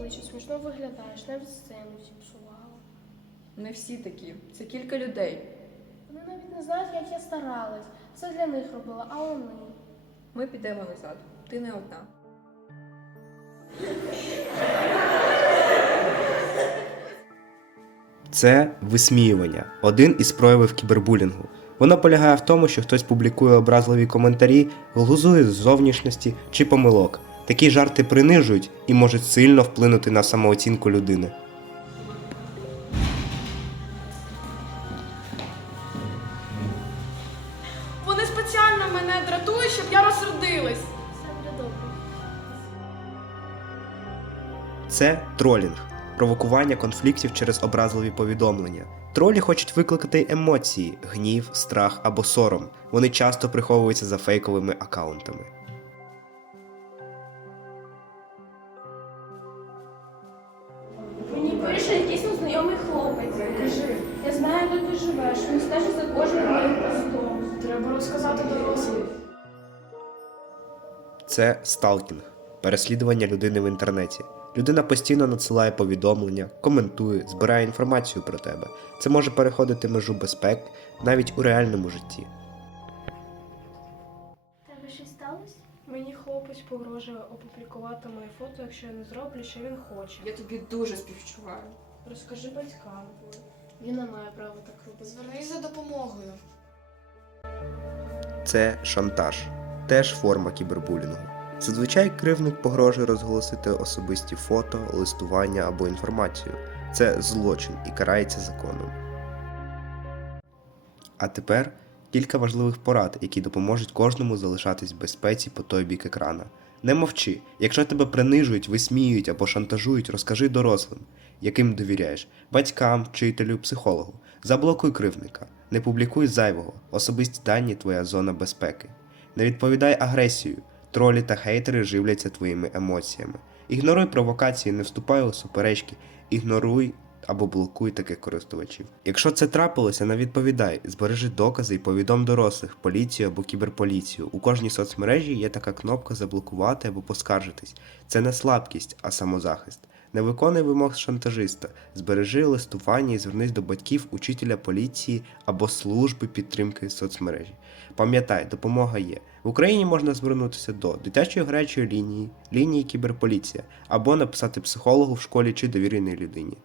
обличчя, смішно виглядаєш, навіть сцену зіпсувала. Не всі такі, це кілька людей. Вони навіть не знають, як я старалась. Все для них робила, а вони. Ми підемо назад. Ти не одна. Це висміювання, один із проявів кібербулінгу. Воно полягає в тому, що хтось публікує образливі коментарі, глузує з зовнішності чи помилок. Такі жарти принижують і можуть сильно вплинути на самооцінку людини. Вони спеціально мене дратують, щоб я розсердилась. Це тролінг, провокування конфліктів через образливі повідомлення. Тролі хочуть викликати емоції, гнів, страх або сором. Вони часто приховуються за фейковими акаунтами. Якийсь хлопець. Кажи, я знаю, де ти живеш. Він стежить за кожним моїм постом. Треба розказати дорослим. Це сталкінг, переслідування людини в інтернеті. Людина постійно надсилає повідомлення, коментує, збирає інформацію про тебе. Це може переходити межу безпек навіть у реальному житті. Тебе щось сталося? Мені хлопець погрожує опублікувати моє фото, якщо я не зроблю, що він хоче. Я тобі дуже співчуваю. Розкажи батькам. Він не має права так робити. Звернись за допомогою. Це шантаж, теж форма кібербулінгу. Зазвичай кривник погрожує розголосити особисті фото, листування або інформацію. Це злочин і карається законом. А тепер кілька важливих порад, які допоможуть кожному залишатись в безпеці по той бік екрана. Не мовчи. Якщо тебе принижують, висміюють або шантажують, розкажи дорослим, яким довіряєш батькам, вчителю, психологу. Заблокуй кривника, не публікуй зайвого, особисті дані твоя зона безпеки. Не відповідай агресію. Тролі та хейтери живляться твоїми емоціями. Ігноруй провокації, не вступай у суперечки, ігноруй або блокуй таких користувачів. Якщо це трапилося, не відповідай, збережи докази і повідом дорослих, поліцію або кіберполіцію. У кожній соцмережі є така кнопка заблокувати або поскаржитись. Це не слабкість, а самозахист. Не виконуй вимог шантажиста, збережи листування і звернись до батьків, учителя поліції або служби підтримки соцмережі. Пам'ятай, допомога є. В Україні можна звернутися до дитячої гарячої лінії, лінії кіберполіція або написати психологу в школі чи довіреній людині.